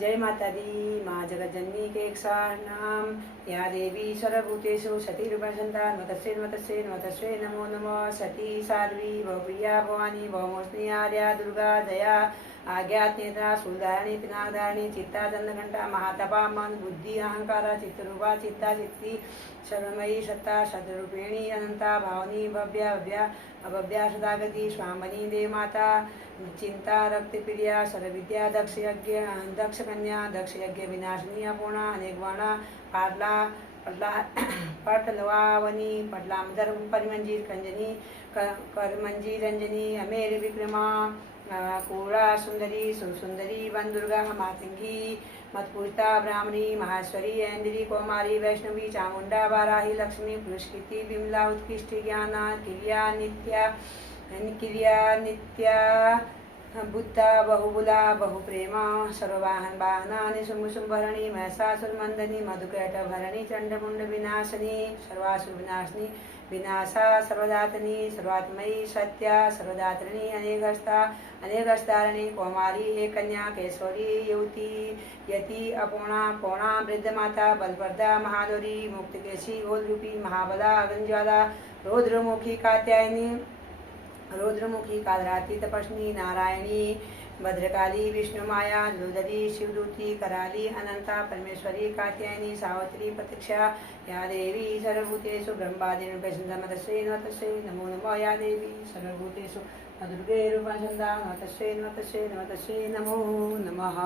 जय माता दी माँ जगज्जननी के एक नाम। या देवी सर्वभूतेषु सतीरूपसंता नमतस्यै नमो नमः। सती साध्वी बहुप्रिया भवानी बहुमोस्मी आर्या दुर्गा दया आज्ञात नेत्रा सुधारणी पिनाकधारणी चित्ता दंडघंटा महातपा मन बुद्धि अहंकारा चित्तरूपा चित्ता चित्ती सर्वमयी सत्ता शतरूपिणी अनंता भावनी भव्या भव्या अभव्या सदागती स्वामनी देवमाता चिंता रक्तप्रिया सर्वविद्या दक्ष यज्ञ दक्ष कन्या दक्ष यज्ञ विनाशिनी अपूर्णा अनेक वाणा पाटला पटला पटलवावनी पटलामधर परिमंजीर कंजनी करमंजी रंजनी अमेर विक्रमा कूड़ा सुंदरी सुसुंदरी वनदुर्गा मातंगी मतपूजिता ब्राह्मणी माहेश्वरी ऐन्द्री कौमारी वैष्णवी चामुंडा वाराही लक्ष्मी पुष्कृति विमला उत्कृष्ट ज्ञाना क्रिया नित्या बुद्धा बहुबुला बहुप्रेमा सर्ववाहन वाहनानि शुंभुशुंभरणी महिषासुरमर्दिनी मधुकैटभरणी चंडमुंड विनाशिनी सर्वासुर विनाशिनी विनाशा सर्वदातनी सर्वात्मयी सत्या सर्वदात्रिणी अनेकस्तारिणी कौमारी एक कन्या केशवरी युवती यति अपूर्णा पौणा वृद्ध माता बलप्रदा महादौरी मुक्तकेशी गोलरूपी महाबला अग्निज्वाला रौद्रमुखी कात्यायनी रौद्रमुखी कालरात्रि तपस्नी नारायणी भद्रकाली विष्णुमाया लुदरी शिवदूती कराली अनंता परमेश्वरी कात्यायनी सावित्री प्रतीक्षा या देवी सर्वभूतेषु ब्रह्मादिरूपेशंतमतस्यै नमो नमः। या देवी सर्वभूतेषु दुर्गे रूपसंधा नमतस्यै नमो नमः।